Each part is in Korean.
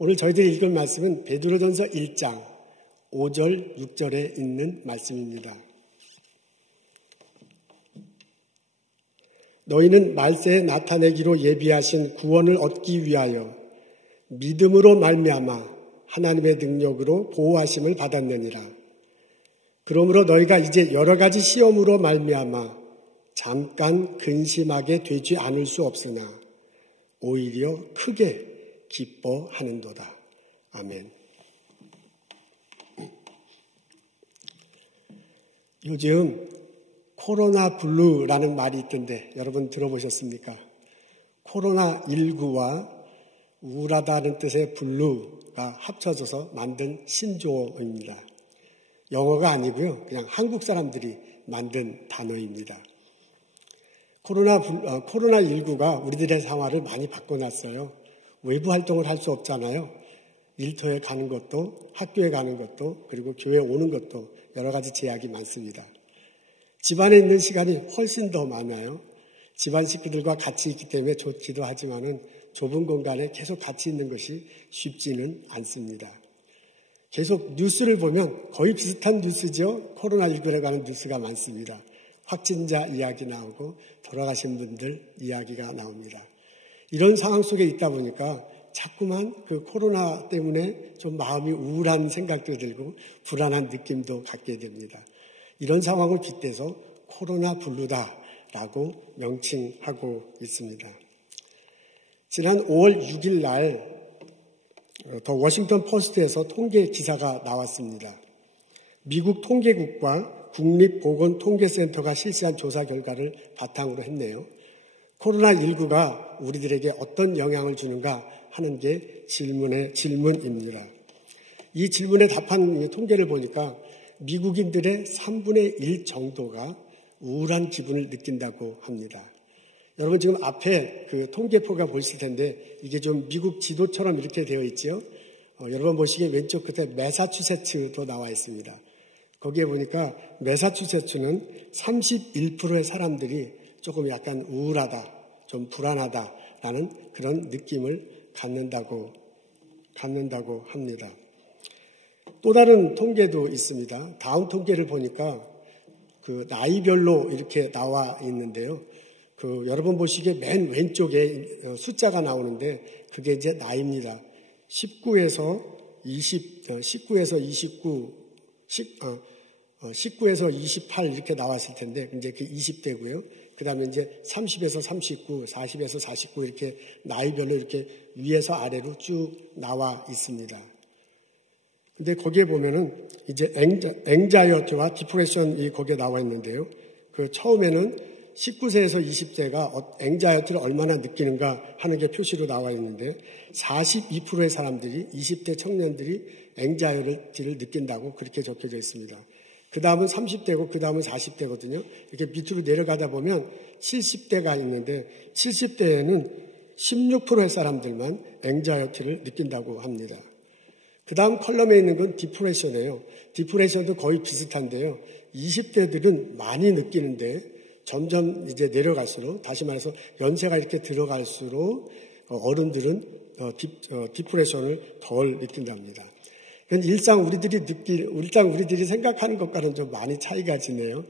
오늘 저희들이 읽을 말씀은 베드로전서 1장 5절, 6절에 있는 말씀입니다. 너희는 말세에 나타내기로 예비하신 구원을 얻기 위하여 믿음으로 말미암아 하나님의 능력으로 보호하심을 받았느니라. 그러므로 너희가 이제 여러 가지 시험으로 말미암아 잠깐 근심하게 되지 않을 수 없으나 오히려 크게 기뻐하는도다. 아멘. 요즘 코로나 블루라는 말이 있던데 여러분 들어보셨습니까? 코로나19와 우울하다는 뜻의 블루가 합쳐져서 만든 신조어입니다. 영어가 아니고요. 그냥 한국 사람들이 만든 단어입니다. 코로나19가 우리들의 생활을 많이 바꿔놨어요. 외부 활동을 할 수 없잖아요. 일터에 가는 것도, 학교에 가는 것도, 그리고 교회에 오는 것도 여러 가지 제약이 많습니다. 집안에 있는 시간이 훨씬 더 많아요. 집안 식구들과 같이 있기 때문에 좋기도 하지만은 좁은 공간에 계속 같이 있는 것이 쉽지는 않습니다. 계속 뉴스를 보면 거의 비슷한 뉴스죠. 코로나19에 관한 뉴스가 많습니다. 확진자 이야기 나오고 돌아가신 분들 이야기가 나옵니다. 이런 상황 속에 있다 보니까 자꾸만 그 코로나 때문에 좀 마음이 우울한 생각도 들고 불안한 느낌도 갖게 됩니다. 이런 상황을 빗대서 코로나 블루다라고 명칭하고 있습니다. 지난 5월 6일 날 더 워싱턴 포스트에서 통계 기사가 나왔습니다. 미국 통계국과 국립보건통계센터가 실시한 조사 결과를 바탕으로 했네요. 코로나19가 우리들에게 어떤 영향을 주는가 하는 게 질문입니다. 이 질문에 답한 통계를 보니까 미국인들의 3분의 1 정도가 우울한 기분을 느낀다고 합니다. 여러분 지금 앞에 그 통계표가 보실 텐데 이게 좀 미국 지도처럼 이렇게 되어 있죠. 여러분 보시기에 왼쪽 끝에 매사추세츠도 나와 있습니다. 거기에 보니까 매사추세츠는 31%의 사람들이 조금 약간 우울하다, 좀 불안하다라는 그런 느낌을 갖는다고 합니다. 또 다른 통계도 있습니다. 다음 통계를 보니까 그 나이별로 이렇게 나와 있는데요. 여러분 보시기에 맨 왼쪽에 숫자가 나오는데 그게 이제 나이입니다. 19에서 28 이렇게 나왔을 텐데 이제 그 20대고요. 그 다음에 이제 30에서 39, 40에서 49 이렇게 나이별로 이렇게 위에서 아래로 쭉 나와 있습니다. 근데 거기에 보면은 이제 앵자이어티와 디프레션이 거기에 나와 있는데요. 그 처음에는 19세에서 20대가 앵자이어티를 얼마나 느끼는가 하는 게 표시로 나와 있는데 42%의 사람들이 20대 청년들이 앵자이어티를 느낀다고 그렇게 적혀져 있습니다. 그 다음은 30대고 그 다음은 40대거든요. 이렇게 밑으로 내려가다 보면 70대가 있는데 70대에는 16%의 사람들만 앵자이어티를 느낀다고 합니다. 그 다음 컬럼에 있는 건 디프레션이에요. 디프레션도 거의 비슷한데요. 20대들은 많이 느끼는데 점점 이제 내려갈수록, 다시 말해서 연세가 이렇게 들어갈수록 어른들은 디프레션을 덜 느낀답니다. 일상 우리들이 생각하는 것과는 좀 많이 차이가 지네요.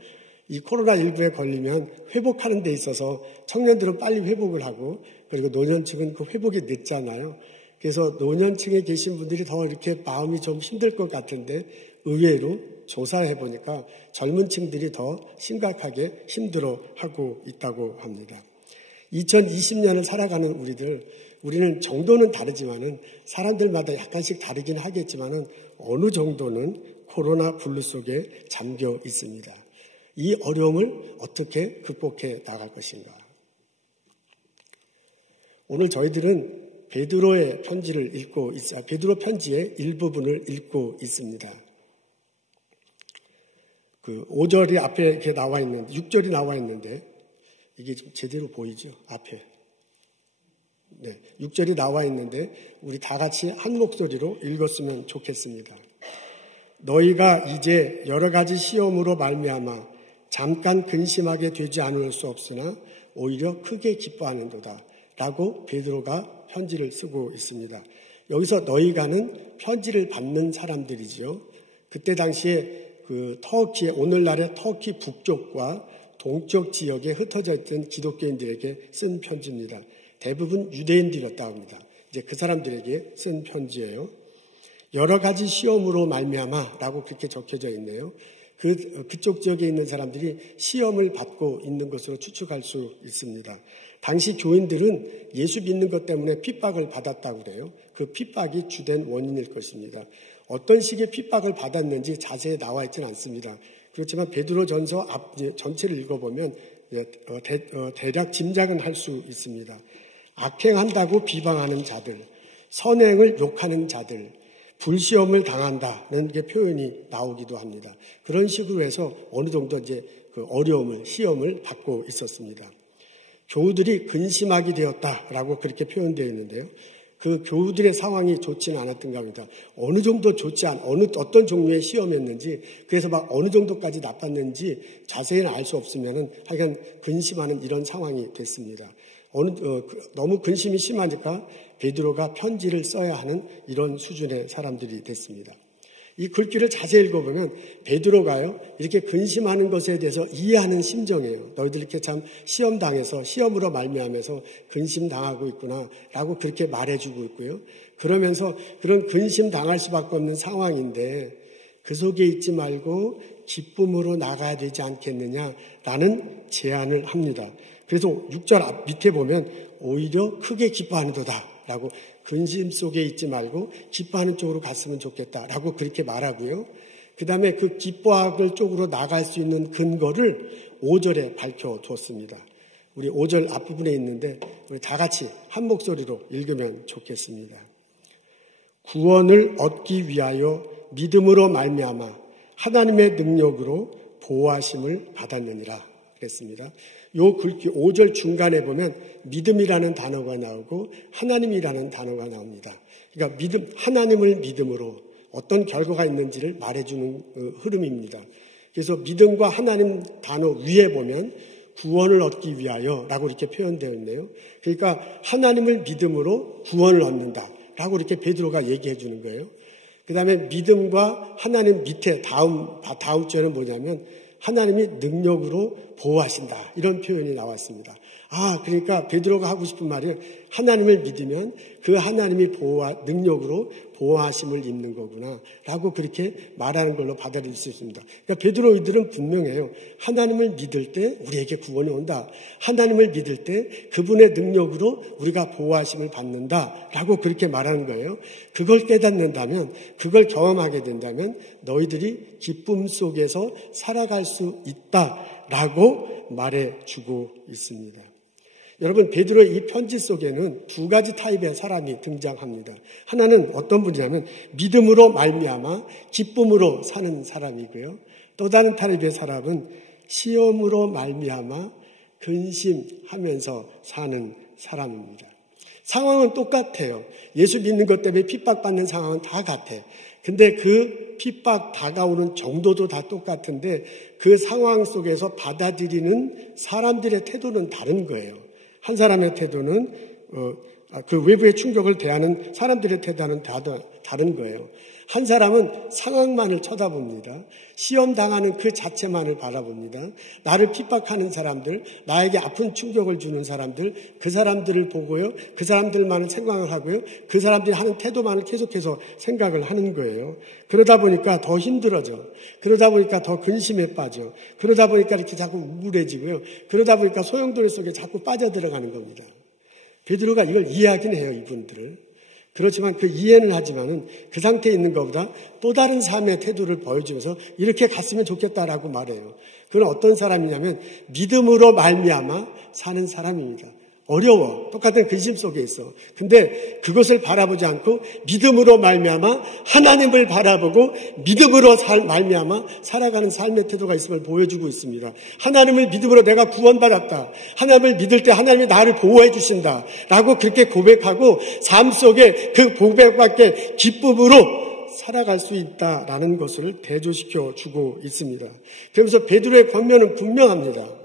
이 코로나19에 걸리면 회복하는 데 있어서 청년들은 빨리 회복을 하고 그리고 노년층은 그 회복이 늦잖아요. 그래서 노년층에 계신 분들이 더 이렇게 마음이 좀 힘들 것 같은데 의외로 조사해 보니까 젊은 층들이 더 심각하게 힘들어하고 있다고 합니다. 2020년을 살아가는 우리는 정도는 다르지만은 사람들마다 약간씩 다르긴 하겠지만은 어느 정도는 코로나 블루 속에 잠겨 있습니다. 이 어려움을 어떻게 극복해 나갈 것인가? 오늘 저희들은 베드로의 편지를 베드로 편지의 일부분을 읽고 있습니다. 5절이 앞에 이렇게 나와 있는데, 6절이 나와 있는데, 이게 좀 제대로 보이죠? 앞에. 네, 6절이 나와 있는데, 우리 다 같이 한 목소리로 읽었으면 좋겠습니다. 너희가 이제 여러 가지 시험으로 말미암아 잠깐 근심하게 되지 않을 수 없으나 오히려 크게 기뻐하는도다. 라고 베드로가 편지를 쓰고 있습니다. 여기서 너희가는 편지를 받는 사람들이지요. 그때 당시에 그 터키, 오늘날의 터키 북쪽과 동쪽 지역에 흩어져 있던 기독교인들에게 쓴 편지입니다. 대부분 유대인들이었다고 합니다. 이제 그 사람들에게 쓴 편지예요. 여러 가지 시험으로 말미암아라고 그렇게 적혀져 있네요. 그쪽 지역에 있는 사람들이 시험을 받고 있는 것으로 추측할 수 있습니다. 당시 교인들은 예수 믿는 것 때문에 핍박을 받았다고 그래요. 그 핍박이 주된 원인일 것입니다. 어떤 식의 핍박을 받았는지 자세히 나와 있지는 않습니다. 그렇지만 베드로전서 전체를 읽어보면 대략 짐작은 할 수 있습니다. 악행한다고 비방하는 자들, 선행을 욕하는 자들, 불시험을 당한다는 게 표현이 나오기도 합니다. 그런 식으로 해서 어느 정도 이제 그 어려움을, 시험을 받고 있었습니다. 교우들이 근심하게 되었다라고 그렇게 표현되어 있는데요. 그 교우들의 상황이 좋지는 않았던가 합니다. 어느 정도 어떤 종류의 시험이었는지, 그래서 막 어느 정도까지 나빴는지 자세히는 알 수 없으면은 하여간 근심하는 이런 상황이 됐습니다. 너무 근심이 심하니까 베드로가 편지를 써야 하는 이런 수준의 사람들이 됐습니다. 이 글귀를 자세히 읽어보면 베드로가요, 이렇게 근심하는 것에 대해서 이해하는 심정이에요. 너희들 이렇게 참 시험당해서, 시험으로 말미암아서 근심당하고 있구나 라고 그렇게 말해주고 있고요. 그러면서 그런 근심당할 수밖에 없는 상황인데 그 속에 있지 말고 기쁨으로 나가야 되지 않겠느냐라는 제안을 합니다. 그래서 6절 밑에 보면 오히려 크게 기뻐하는도다 라고, 근심 속에 있지 말고 기뻐하는 쪽으로 갔으면 좋겠다라고 그렇게 말하고요. 그 다음에 그 기뻐하는 쪽으로 나갈 수 있는 근거를 5절에 밝혀두었습니다. 우리 5절 앞부분에 있는데 우리 다 같이 한 목소리로 읽으면 좋겠습니다. 구원을 얻기 위하여 믿음으로 말미암아 하나님의 능력으로 보호하심을 받았느니라 그랬습니다. 요 글귀 5절 중간에 보면 믿음이라는 단어가 나오고 하나님이라는 단어가 나옵니다. 그러니까 하나님을 믿음으로 어떤 결과가 있는지를 말해주는 흐름입니다. 그래서 믿음과 하나님 단어 위에 보면 구원을 얻기 위하여 라고 이렇게 표현되어 있네요. 그러니까 하나님을 믿음으로 구원을 얻는다 라고 이렇게 베드로가 얘기해 주는 거예요. 그 다음에 믿음과 하나님 밑에 다음 절은 뭐냐면 하나님이 능력으로 보호하신다 이런 표현이 나왔습니다. 그러니까 베드로가 하고 싶은 말이 하나님을 믿으면 그 하나님이 능력으로 보호하심을 입는 거구나 라고 그렇게 말하는 걸로 받아들일 수 있습니다. 그러니까 베드로이들은 분명해요. 하나님을 믿을 때 우리에게 구원이 온다. 하나님을 믿을 때 그분의 능력으로 우리가 보호하심을 받는다 라고 그렇게 말하는 거예요. 그걸 깨닫는다면, 그걸 경험하게 된다면 너희들이 기쁨 속에서 살아갈 수 있다라고 말해주고 있습니다. 여러분, 베드로의 이 편지 속에는 두 가지 타입의 사람이 등장합니다. 하나는 어떤 분이냐면 믿음으로 말미암아 기쁨으로 사는 사람이고요. 또 다른 타입의 사람은 시험으로 말미암아 근심하면서 사는 사람입니다. 상황은 똑같아요. 예수 믿는 것 때문에 핍박받는 상황은 다 같아요. 근데 그 핍박 다가오는 정도도 다 똑같은데 그 상황 속에서 받아들이는 사람들의 태도는 다른 거예요. 한 사람의 태도는 그 외부의 충격을 대하는 사람들의 태도는 다른 거예요. 한 사람은 상황만을 쳐다봅니다. 시험 당하는 그 자체만을 바라봅니다. 나를 핍박하는 사람들, 나에게 아픈 충격을 주는 사람들, 그 사람들을 보고요. 그 사람들만을 생각을 하고요. 그 사람들이 하는 태도만을 계속해서 생각을 하는 거예요. 그러다 보니까 더 힘들어져. 그러다 보니까 더 근심에 빠져. 그러다 보니까 이렇게 자꾸 우울해지고요. 그러다 보니까 소용돌이 속에 자꾸 빠져들어가는 겁니다. 베드로가 이걸 이해하긴 해요, 이분들을. 그렇지만 그 이해는 하지만은 그 상태에 있는 것보다 또 다른 삶의 태도를 보여주면서 이렇게 갔으면 좋겠다라고 말해요. 그건 어떤 사람이냐면 믿음으로 말미암아 사는 사람입니다. 어려워. 똑같은 근심 속에 있어. 근데 그것을 바라보지 않고 믿음으로 말미암아 하나님을 바라보고 믿음으로 말미암아 살아가는 삶의 태도가 있음을 보여주고 있습니다. 하나님을 믿음으로 내가 구원받았다. 하나님을 믿을 때 하나님이 나를 보호해 주신다. 라고 그렇게 고백하고 삶 속에 그 고백밖에 기쁨으로 살아갈 수 있다라는 것을 대조시켜 주고 있습니다. 그러면서 베드로의 권면은 분명합니다.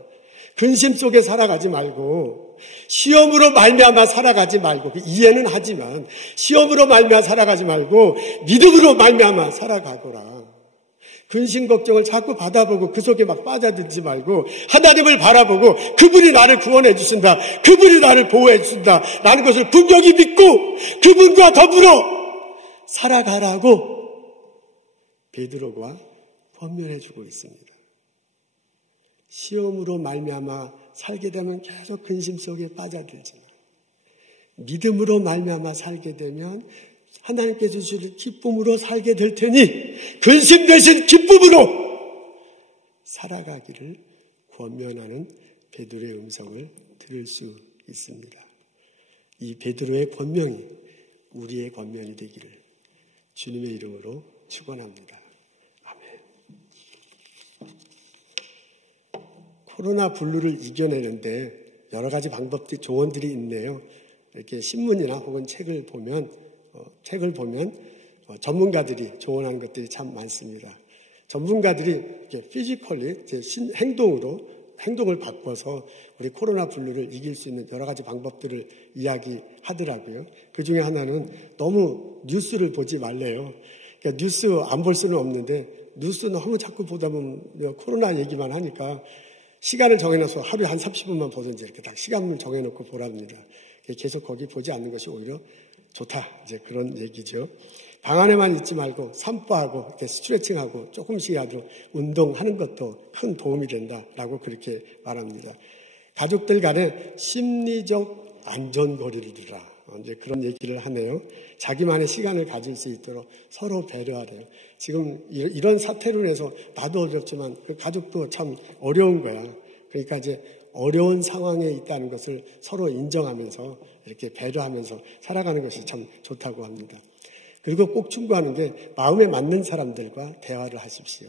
근심 속에 살아가지 말고 시험으로 말미암아 살아가지 말고, 이해는 하지만 시험으로 말미암아 살아가지 말고 믿음으로 말미암아 살아가거라. 근심 걱정을 자꾸 받아보고 그 속에 막 빠져들지 말고 하나님을 바라보고 그분이 나를 구원해 주신다, 그분이 나를 보호해 주신다 라는 것을 분명히 믿고 그분과 더불어 살아가라고 베드로가 권면해 주고 있습니다. 시험으로 말미암아 살게 되면 계속 근심 속에 빠져들지만 믿음으로 말미암아 살게 되면 하나님께서 주실 기쁨으로 살게 될 테니 근심 대신 기쁨으로 살아가기를 권면하는 베드로의 음성을 들을 수 있습니다. 이 베드로의 권면이 우리의 권면이 되기를 주님의 이름으로 축원합니다. 아멘. 코로나 블루를 이겨내는데 여러 가지 방법들이, 조언들이 있네요. 이렇게 신문이나 혹은 책을 보면 전문가들이 조언하는 것들이 참 많습니다. 전문가들이 이렇게 피지컬리 행동을 바꿔서 우리 코로나 블루를 이길 수 있는 여러 가지 방법들을 이야기하더라고요. 그 중에 하나는 너무 뉴스를 보지 말래요. 그러니까 뉴스 안 볼 수는 없는데 뉴스 너무 자꾸 보다 보면 코로나 얘기만 하니까 시간을 정해놔서 하루에 한 30분만 보든지 이렇게 딱 시간을 정해놓고 보랍니다. 계속 거기 보지 않는 것이 오히려 좋다. 이제 그런 얘기죠. 방 안에만 있지 말고 산보하고 이렇게 스트레칭하고 조금씩이라도 운동하는 것도 큰 도움이 된다라고 그렇게 말합니다. 가족들 간에 심리적 안전거리를 두라. 이제 그런 얘기를 하네요. 자기만의 시간을 가질 수 있도록 서로 배려하래요. 지금 이런 사태로 인해서 나도 어렵지만 그 가족도 참 어려운 거야. 그러니까 이제 어려운 상황에 있다는 것을 서로 인정하면서 이렇게 배려하면서 살아가는 것이 참 좋다고 합니다. 그리고 꼭 충고하는 게 마음에 맞는 사람들과 대화를 하십시오.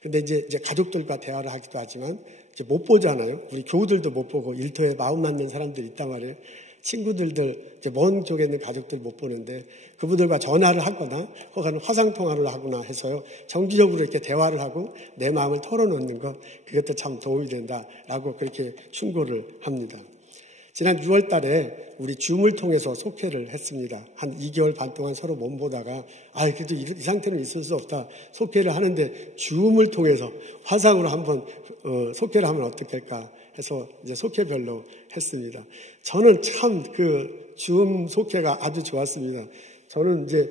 근데 이제 가족들과 대화를 하기도 하지만 이제 못 보잖아요. 우리 교우들도 못 보고 일터에 마음 맞는 사람들이 있단 말이에요. 친구들들, 이제 먼 쪽에 있는 가족들 못 보는데 그분들과 전화를 하거나 혹은 화상통화를 하거나 해서요. 정기적으로 이렇게 대화를 하고 내 마음을 털어놓는 것, 그것도 참 도움이 된다라고 그렇게 충고를 합니다. 지난 6월 달에 우리 줌을 통해서 속회를 했습니다. 한 2개월 반 동안 서로 못 보다가 그래도 이 상태는 있을 수 없다. 속회를 하는데 줌을 통해서 화상으로 한번 속회를 하면 어떡할까 해서 이제 속회별로 했습니다. 저는 참 그 줌 속회가 아주 좋았습니다. 저는 이제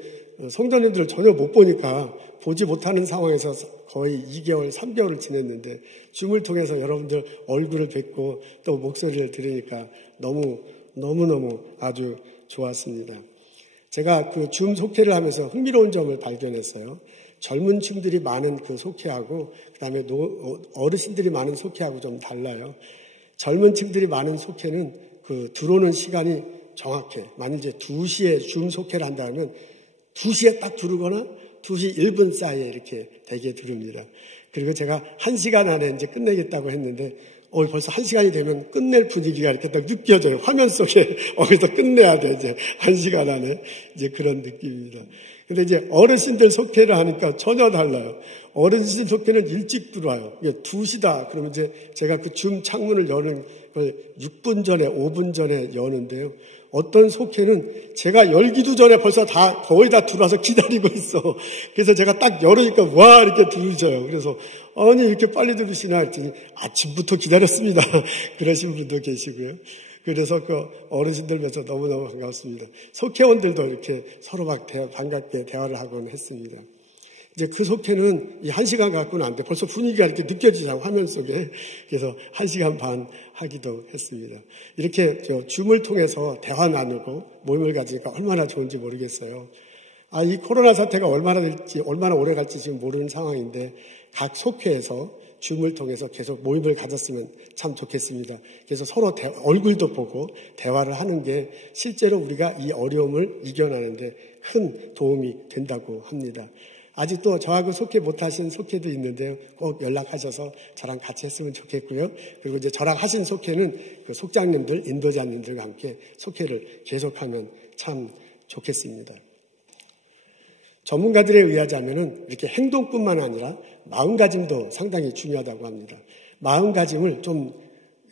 성도님들을 전혀 못 보니까 보지 못하는 상황에서 거의 2개월, 3개월을 지냈는데 줌을 통해서 여러분들 얼굴을 뵙고 또 목소리를 들으니까 너무너무 아주 좋았습니다. 제가 그 줌 속회를 하면서 흥미로운 점을 발견했어요. 젊은 층들이 많은 그 속회하고 그다음에 어르신들이 많은 속회하고 좀 달라요. 젊은 층들이 많은 속회는 그 들어오는 시간이 정확해. 만일 이제 2시에 줌 속회를 한다면 2시에 딱 들어오거나 2시 1분 사이에 이렇게 대개 들읍니다. 그리고 제가 1시간 안에 이제 끝내겠다고 했는데 벌써 1시간이 되면 끝낼 분위기가 이렇게 딱 느껴져요. 화면 속에 어디서 끝내야 돼. 이제 1시간 안에 이제 그런 느낌입니다. 근데 이제 어르신들 속회를 하니까 전혀 달라요. 어르신 속회는 일찍 들어와요. 2시다. 그러면 이제 제가 그 줌 창문을 여는 걸 6분 전에, 5분 전에 여는데요. 어떤 속회는 제가 열기도 전에 벌써 거의 다 들어와서 기다리고 있어. 그래서 제가 딱 열으니까 와 이렇게 들으셔요. 그래서 아니 이렇게 빨리 들으시나 했더니 아침부터 기다렸습니다. 그러신 분도 계시고요. 그래서 그 어르신들 뵈서 너무너무 반갑습니다. 속회원들도 이렇게 서로 막 반갑게 대화를 하곤 했습니다. 이제 그 속회는 이 1시간 갖고는 안 돼. 벌써 분위기가 이렇게 느껴지잖아요. 화면 속에. 그래서 1시간 반 하기도 했습니다. 이렇게 줌을 통해서 대화 나누고 모임을 가지니까 얼마나 좋은지 모르겠어요. 이 코로나 사태가 얼마나 오래 갈지 지금 모르는 상황인데 각 속회에서 줌을 통해서 계속 모임을 가졌으면 참 좋겠습니다. 그래서 서로 얼굴도 보고 대화를 하는 게 실제로 우리가 이 어려움을 이겨나는데 큰 도움이 된다고 합니다. 아직도 저하고 속회 못하신 속회도 있는데요. 꼭 연락하셔서 저랑 같이 했으면 좋겠고요. 그리고 이제 저랑 하신 속회는 그 속장님들, 인도자님들과 함께 속회를 계속하면 참 좋겠습니다. 전문가들에 의하자면은 이렇게 행동뿐만 아니라 마음가짐도 상당히 중요하다고 합니다. 마음가짐을 좀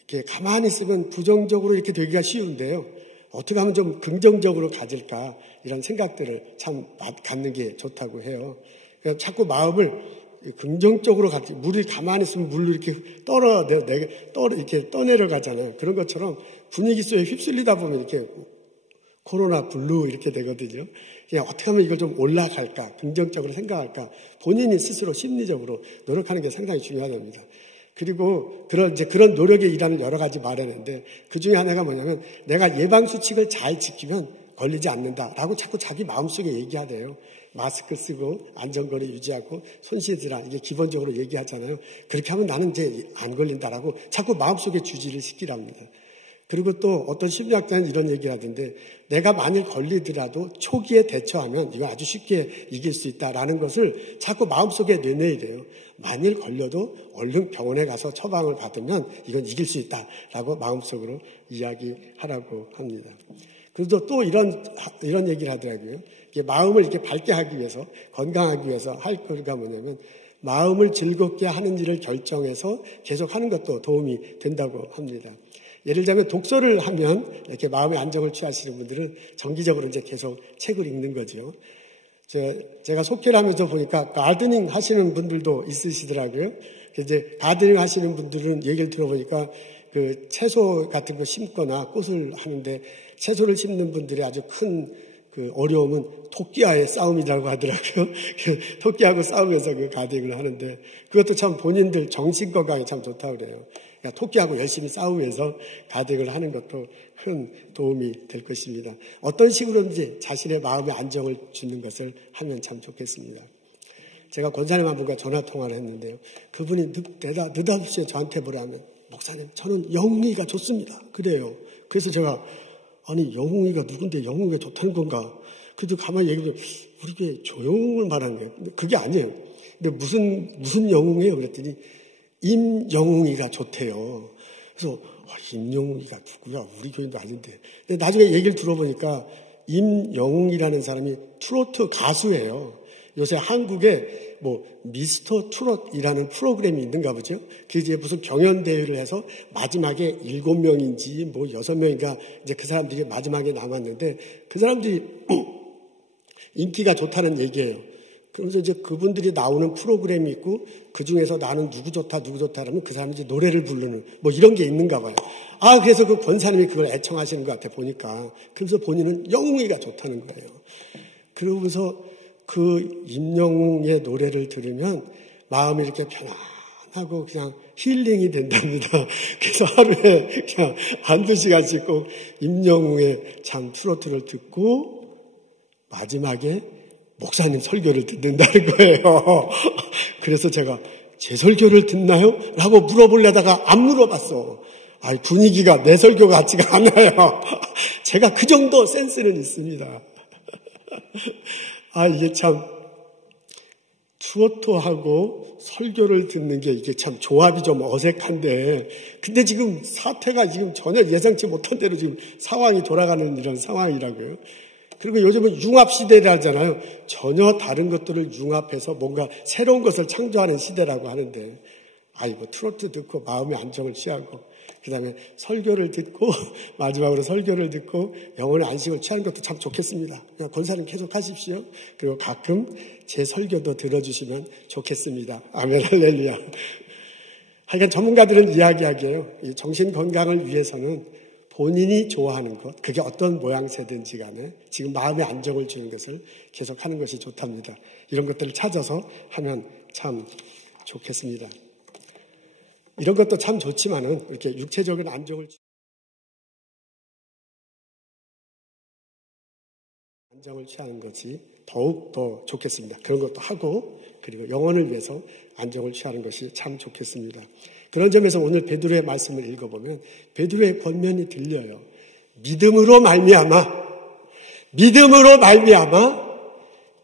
이렇게 가만히 있으면 부정적으로 이렇게 되기가 쉬운데요. 어떻게 하면 좀 긍정적으로 가질까 이런 생각들을 참 갖는 게 좋다고 해요. 그러니까 자꾸 마음을 긍정적으로 갖지. 물이 가만히 있으면 물로 이렇게 이렇게 떠내려가잖아요. 그런 것처럼 분위기 속에 휩쓸리다 보면 이렇게 코로나 블루 이렇게 되거든요. 그냥 어떻게 하면 이걸 좀 올라갈까, 긍정적으로 생각할까, 본인이 스스로 심리적으로 노력하는 게 상당히 중요하답니다. 그리고 그런 노력에 일하는 여러 가지 마련인데 그 중에 하나가 뭐냐면 내가 예방수칙을 잘 지키면 걸리지 않는다라고 자꾸 자기 마음속에 얘기하대요. 마스크 쓰고 안전거리 유지하고 손 씻으라 이게 기본적으로 얘기하잖아요. 그렇게 하면 나는 이제 안 걸린다라고 자꾸 마음속에 주지를 시키랍니다. 그리고 또 어떤 심리학자는 이런 얘기를 하던데 내가 만일 걸리더라도 초기에 대처하면 이거 아주 쉽게 이길 수 있다라는 것을 자꾸 마음속에 내내야 만일 걸려도 얼른 병원에 가서 처방을 받으면 이건 이길 수 있다라고 마음속으로 이야기하라고 합니다. 그래도 또 이런 얘기를 하더라고요. 마음을 이렇게 밝게 하기 위해서 건강하기 위해서 할 거가 뭐냐면 마음을 즐겁게 하는 일을 결정해서 계속 하는 것도 도움이 된다고 합니다. 예를 들자면 독서를 하면 이렇게 마음의 안정을 취하시는 분들은 정기적으로 이제 계속 책을 읽는 거죠. 제가 속회를 하면서 보니까 가드닝 하시는 분들도 있으시더라고요. 이제 가드닝 하시는 분들은 얘기를 들어보니까 그 채소 같은 거 심거나 꽃을 하는데 채소를 심는 분들의 아주 큰 그 어려움은 토끼와의 싸움이라고 하더라고요. 토끼하고 싸우면서 그 가드닝을 하는데 그것도 참 본인들 정신 건강에 참 좋다고 그래요. 그러니까 토끼하고 열심히 싸우면서 가드닝을 하는 것도 큰 도움이 될 것입니다. 어떤 식으로든지 자신의 마음의 안정을 주는 것을 하면 참 좋겠습니다. 제가 권사님 한 분과 전화 통화를 했는데요. 그분이 느닷없이 저한테 뭐라면 목사님 저는 영웅이가 좋습니다. 그래요. 그래서 제가 아니 영웅이가 누군데 영웅이가 좋다는 건가? 그래도 가만히 얘기해보면 우리 교회 조영웅을 말하는 거예요. 그게 아니에요. 근데 무슨 영웅이에요? 그랬더니 임영웅이가 좋대요. 그래서 임영웅이가 누구야? 우리 교인도 아닌데. 근데 나중에 얘기를 들어보니까 임영웅이라는 사람이 트로트 가수예요. 요새 한국에 뭐 미스터 트롯이라는 프로그램이 있는가 보죠. 그 이제 무슨 경연대회를 해서 마지막에 7명인지 뭐 6명인가 이제 그 사람들이 마지막에 남았는데 그 사람들이 인기가 좋다는 얘기예요. 그래서 이제 그분들이 나오는 프로그램이 있고 그 중에서 나는 누구 좋다 그러면 그 사람이 이제 노래를 부르는 뭐 이런 게 있는가 봐요. 그래서 그 권사님이 그걸 애청하시는 것 같아 보니까. 그래서 본인은 영웅이가 좋다는 거예요. 그러면서 그 임영웅의 노래를 들으면 마음이 이렇게 편안하고 그냥 힐링이 된답니다. 그래서 하루에 그냥 한두 시간씩 꼭 임영웅의 참 트로트를 듣고 마지막에 목사님 설교를 듣는다는 거예요. 그래서 제가 제 설교를 듣나요? 라고 물어보려다가 안 물어봤어. 분위기가 내 설교 같지가 않아요. 제가 그 정도 센스는 있습니다. 이게 참 트로트하고 설교를 듣는 게 이게 참 조합이 좀 어색한데 근데 지금 사태가 지금 전혀 예상치 못한 대로 지금 상황이 돌아가는 이런 상황이라고요. 그리고 요즘은 융합 시대라잖아요. 전혀 다른 것들을 융합해서 뭔가 새로운 것을 창조하는 시대라고 하는데 트로트 듣고 마음의 안정을 취하고 그 다음에 설교를 듣고 마지막으로 설교를 듣고 영혼의 안식을 취하는 것도 참 좋겠습니다. 그냥 권사님 계속 하십시오. 그리고 가끔 제 설교도 들어주시면 좋겠습니다. 아멘 할렐루야. 하여간 전문가들은 이야기하기에요. 이 정신 건강을 위해서는 본인이 좋아하는 것, 그게 어떤 모양새든지 간에 지금 마음의 안정을 주는 것을 계속하는 것이 좋답니다. 이런 것들을 찾아서 하면 참 좋겠습니다. 이런 것도 참 좋지만은 이렇게 육체적인 안정을 취하는 것이 더욱 더 좋겠습니다. 그런 것도 하고 그리고 영혼을 위해서 안정을 취하는 것이 참 좋겠습니다. 그런 점에서 오늘 베드로의 말씀을 읽어보면 베드로의 권면이 들려요. 믿음으로 말미암아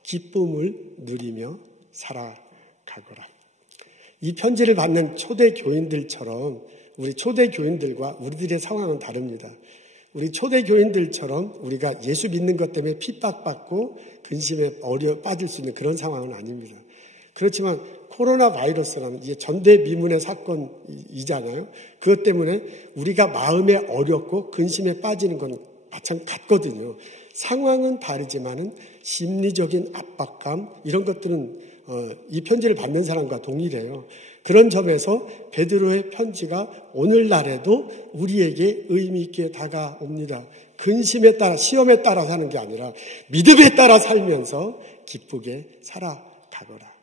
기쁨을 누리며 살아가거라. 이 편지를 받는 초대 교인들처럼 우리 초대 교인들과 우리들의 상황은 다릅니다. 우리 초대 교인들처럼 우리가 예수 믿는 것 때문에 핍박받고 근심에 빠질 수 있는 그런 상황은 아닙니다. 그렇지만 코로나 바이러스라는 이게 전대미문의 사건이잖아요. 그것 때문에 우리가 마음에 어렵고 근심에 빠지는 건 마찬 같거든요. 상황은 다르지만은 심리적인 압박감 이런 것들은 이 편지를 받는 사람과 동일해요. 그런 점에서 베드로의 편지가 오늘날에도 우리에게 의미 있게 다가옵니다. 근심에 따라 시험에 따라 사는 게 아니라 믿음에 따라 살면서 기쁘게 살아가거라.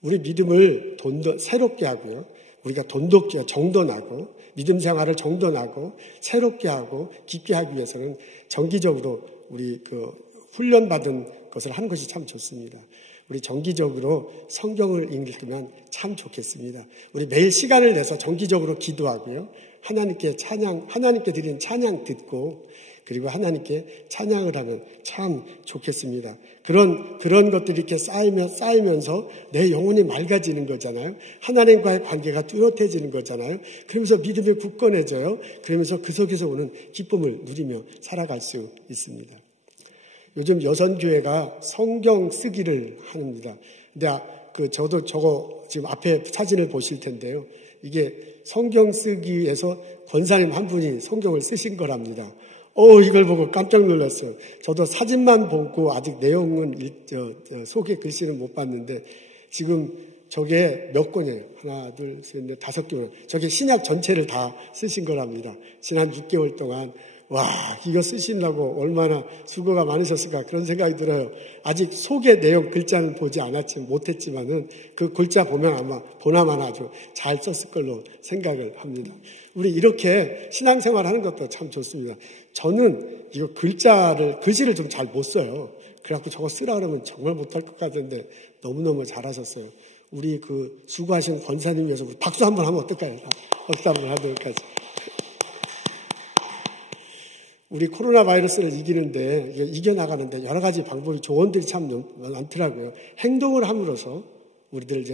우리 믿음을 새롭게 하고요. 우리가 돈독게 정돈하고 믿음 생활을 정돈하고 새롭게 하고 깊게 하기 위해서는 정기적으로 우리 훈련받은 것을 하는 것이 참 좋습니다. 우리 정기적으로 성경을 읽으면 참 좋겠습니다. 우리 매일 시간을 내서 정기적으로 기도하고요. 하나님께 드리는 찬양 듣고 그리고 하나님께 찬양을 하면 참 좋겠습니다. 그런 것들이 이렇게 쌓이면서 내 영혼이 맑아지는 거잖아요. 하나님과의 관계가 뚜렷해지는 거잖아요. 그러면서 믿음이 굳건해져요. 그러면서 그 속에서 오는 기쁨을 누리며 살아갈 수 있습니다. 요즘 여선교회가 성경 쓰기를 합니다. 근데 저도 저거 지금 앞에 사진을 보실 텐데요. 이게 성경 쓰기에서 권사님 한 분이 성경을 쓰신 거랍니다. 이걸 보고 깜짝 놀랐어요. 저도 사진만 보고 아직 내용은 속에 글씨는 못 봤는데 지금 저게 몇 권이에요? 하나, 둘, 셋, 넷, 5권. 저게 신약 전체를 다 쓰신 거랍니다. 지난 6개월 동안 이거 쓰시려고 얼마나 수고가 많으셨을까 그런 생각이 들어요. 아직 속의 내용 글자는 보지 못했지만은 그 글자 보면 아마 보나마나 아주 잘 썼을 걸로 생각을 합니다. 우리 이렇게 신앙생활 하는 것도 참 좋습니다. 저는 이거 글씨를 좀 잘 못 써요. 그래갖고 저거 쓰라 그러면 정말 못할 것 같은데 너무너무 잘하셨어요. 우리 수고하신 권사님 위해서 우리 박수 한번 하면 어떨까요? 박수 한번 하도록 하죠. 우리 코로나 바이러스를 이기는데, 이겨나가는데 여러 가지 방법이 조언들이 참 많더라고요. 행동을 함으로써 우리들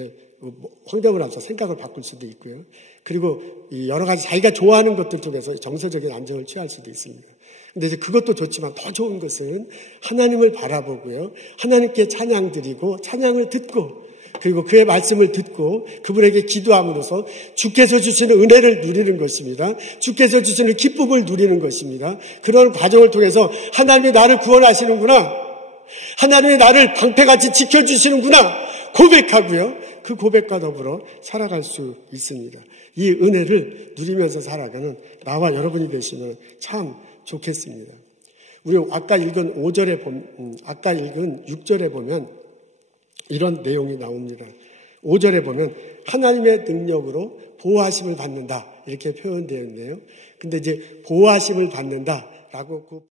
행동을 하면서 생각을 바꿀 수도 있고요. 그리고 여러 가지 자기가 좋아하는 것들 쪽에서 정서적인 안정을 취할 수도 있습니다. 근데 이제 그것도 좋지만 더 좋은 것은 하나님을 바라보고요. 하나님께 찬양 드리고 찬양을 듣고 그리고 그의 말씀을 듣고 그분에게 기도함으로써 주께서 주시는 은혜를 누리는 것입니다. 주께서 주시는 기쁨을 누리는 것입니다. 그런 과정을 통해서 하나님이 나를 구원하시는구나. 하나님이 나를 방패같이 지켜주시는구나. 고백하고요. 그 고백과 더불어 살아갈 수 있습니다. 이 은혜를 누리면서 살아가는 나와 여러분이 되시면 참 좋겠습니다. 우리 아까 읽은 6절에 보면 이런 내용이 나옵니다. 5절에 보면 하나님의 능력으로 보호하심을 받는다 이렇게 표현되어 있네요. 근데 이제 보호하심을 받는다라고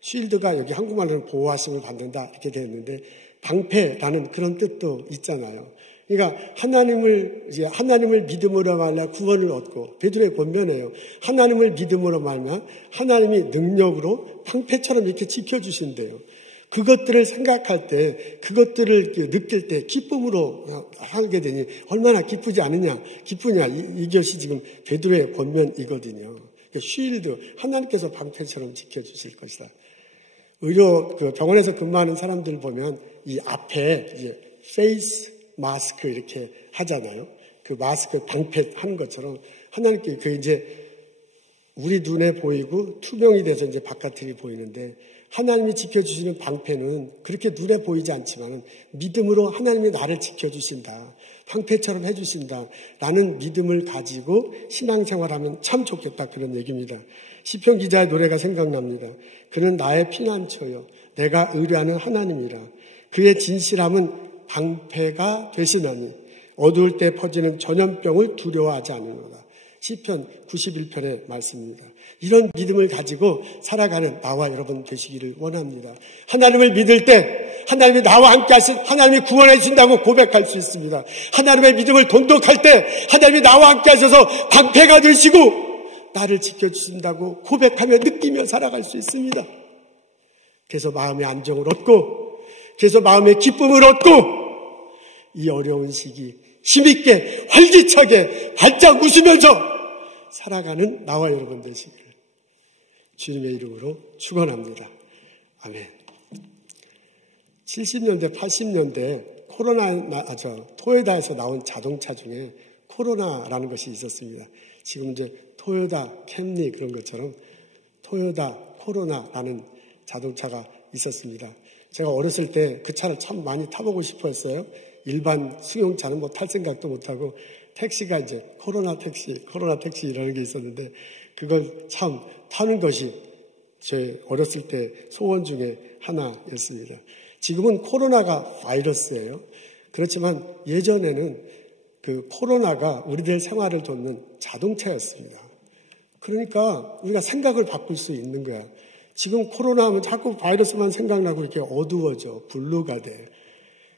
쉴드가 여기 한국말로는 보호하심을 받는다 이렇게 되어 있는데 방패라는 그런 뜻도 있잖아요. 그러니까 하나님을 믿음으로 말미암아 구원을 얻고 베드로의 권면이에요. 하나님을 믿음으로 말미암아 하나님이 능력으로 방패처럼 이렇게 지켜주신대요. 그것들을 생각할 때, 그것들을 느낄 때 기쁨으로 하게 되니 얼마나 기쁘냐 이것이 지금 베드로의 권면이거든요. 쉴드, 하나님께서 방패처럼 지켜주실 것이다. 의료 병원에서 근무하는 사람들 보면 이 앞에 페이스 마스크 이렇게 하잖아요. 그 마스크 방패 하는 것처럼 하나님께 이제 우리 눈에 보이고 투명이 돼서 이제 바깥이 보이는데 하나님이 지켜주시는 방패는 그렇게 눈에 보이지 않지만 믿음으로 하나님이 나를 지켜주신다. 방패처럼 해주신다. 라는 믿음을 가지고 신앙생활하면 참 좋겠다. 그런 얘기입니다. 시편 기자의 노래가 생각납니다. 그는 나의 피난처요. 내가 의뢰하는 하나님이라. 그의 진실함은 방패가 되시나니 어두울 때 퍼지는 전염병을 두려워하지 않으노라. 시편 91편의 말씀입니다. 이런 믿음을 가지고 살아가는 나와 여러분 되시기를 원합니다. 하나님을 믿을 때 하나님이 나와 함께 하나님이 구원해 주신다고 고백할 수 있습니다. 하나님의 믿음을 돈독할 때 하나님이 나와 함께 하셔서 방패가 되시고 나를 지켜주신다고 고백하며 느끼며 살아갈 수 있습니다. 그래서 마음의 안정을 얻고 그래서 마음의 기쁨을 얻고 이 어려운 시기 힘있게 활기차게 발짝 웃으면서 살아가는 나와 여러분 되시기를 주님의 이름으로 축원합니다. 아멘. 70년대, 80년대 토요다에서 나온 자동차 중에 코로나라는 것이 있었습니다. 지금 이제 토요다 캠리 그런 것처럼 토요다 코로나라는 자동차가 있었습니다. 제가 어렸을 때 그 차를 참 많이 타보고 싶어 했어요. 일반 승용차는 뭐 탈 생각도 못하고 택시가 이제 코로나 택시 이라는 게 있었는데 그걸 참 타는 것이 제 어렸을 때 소원 중에 하나였습니다. 지금은 코로나가 바이러스예요. 그렇지만 예전에는 그 코로나가 우리들 생활을 돕는 자동차였습니다. 그러니까 우리가 생각을 바꿀 수 있는 거야. 지금 코로나 하면 자꾸 바이러스만 생각나고 이렇게 어두워져. 블루가 돼.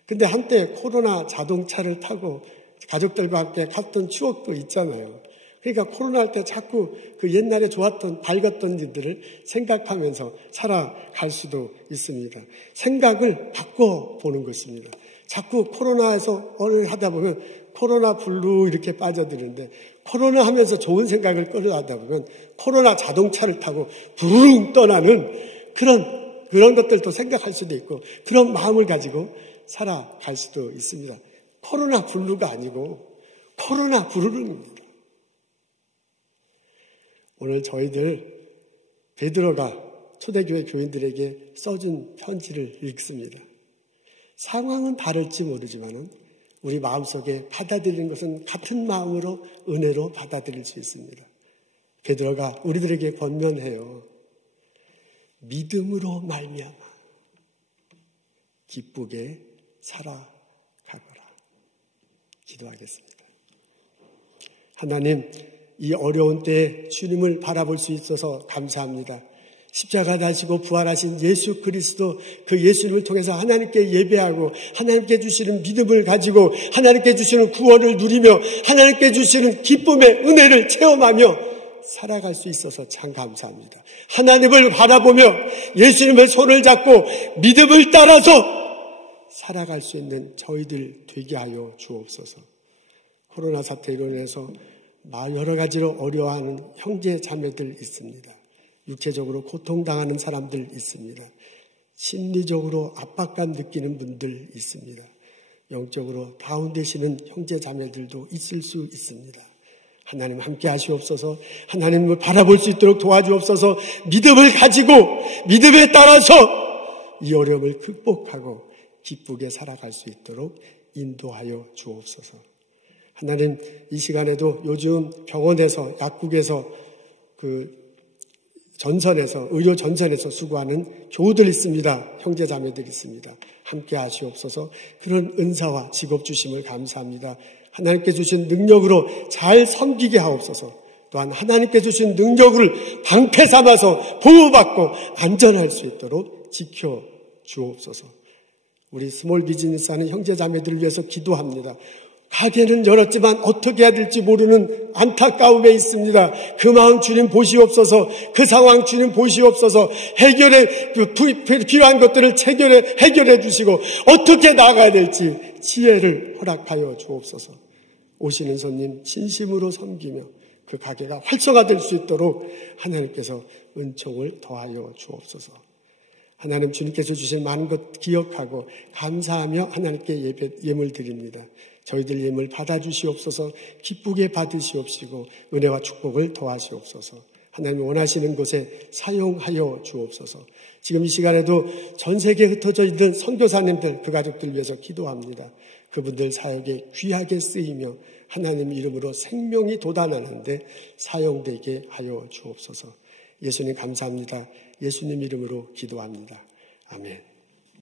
근데 한때 코로나 자동차를 타고 가족들과 함께 갔던 추억도 있잖아요. 그러니까 코로나 할 때 자꾸 그 옛날에 좋았던 밝았던 일들을 생각하면서 살아갈 수도 있습니다. 생각을 바꿔보는 것입니다. 자꾸 코로나에서 하다 보면 코로나 블루 이렇게 빠져드는데 코로나 하면서 좋은 생각을 끌어하다 보면 코로나 자동차를 타고 부르릉 떠나는 그런 것들도 생각할 수도 있고 그런 마음을 가지고 살아갈 수도 있습니다. 코로나 블루가 아니고 코로나 부르릉입니다. 오늘 저희들 베드로가 초대교회 교인들에게 써준 편지를 읽습니다. 상황은 다를지 모르지만 우리 마음속에 받아들이는 것은 같은 마음으로 은혜로 받아들일 수 있습니다. 베드로가 우리들에게 권면해요. 믿음으로 말미암아 기쁘게 살아가거라. 기도하겠습니다. 하나님, 이 어려운 때에 주님을 바라볼 수 있어서 감사합니다. 십자가 다시고 부활하신 예수 그리스도 그 예수님을 통해서 하나님께 예배하고 하나님께 주시는 믿음을 가지고 하나님께 주시는 구원을 누리며 하나님께 주시는 기쁨의 은혜를 체험하며 살아갈 수 있어서 참 감사합니다. 하나님을 바라보며 예수님의 손을 잡고 믿음을 따라서 살아갈 수 있는 저희들 되게 하여 주옵소서. 코로나 사태로 인해서 여러 가지로 어려워하는 형제 자매들 있습니다. 육체적으로 고통당하는 사람들 있습니다. 심리적으로 압박감 느끼는 분들 있습니다. 영적으로 다운되시는 형제 자매들도 있을 수 있습니다. 하나님 함께 하시옵소서. 하나님을 바라볼 수 있도록 도와주옵소서. 믿음을 가지고 믿음에 따라서 이 어려움을 극복하고 기쁘게 살아갈 수 있도록 인도하여 주옵소서. 하나님, 이 시간에도 요즘 병원에서 약국에서 의료 전선에서 수고하는 교우들 있습니다. 형제 자매들 있습니다. 함께 하시옵소서. 그런 은사와 직업 주심을 감사합니다. 하나님께 주신 능력으로 잘 섬기게 하옵소서. 또한 하나님께 주신 능력을 방패 삼아서 보호받고 안전할 수 있도록 지켜 주옵소서. 우리 스몰 비즈니스 하는 형제 자매들을 위해서 기도합니다. 가게는 열었지만 어떻게 해야 될지 모르는 안타까움에 있습니다. 그 마음 주님 보시옵소서. 그 상황 주님 보시옵소서. 필요한 것들을 해결해 주시고 어떻게 나아가야 될지 지혜를 허락하여 주옵소서. 오시는 손님 진심으로 섬기며 그 가게가 활성화될 수 있도록 하나님께서 은총을 더하여 주옵소서. 하나님, 주님께서 주신 많은 것 기억하고 감사하며 하나님께 예물 드립니다. 저희들 예물 받아주시옵소서. 기쁘게 받으시옵시고 은혜와 축복을 더하시옵소서. 하나님 원하시는 곳에 사용하여 주옵소서. 지금 이 시간에도 전 세계에 흩어져 있는 선교사님들, 그 가족들 위해서 기도합니다. 그분들 사역에 귀하게 쓰이며 하나님 이름으로 생명이 돋아나는데 사용되게 하여 주옵소서. 예수님 감사합니다. 예수님 이름으로 기도합니다. 아멘.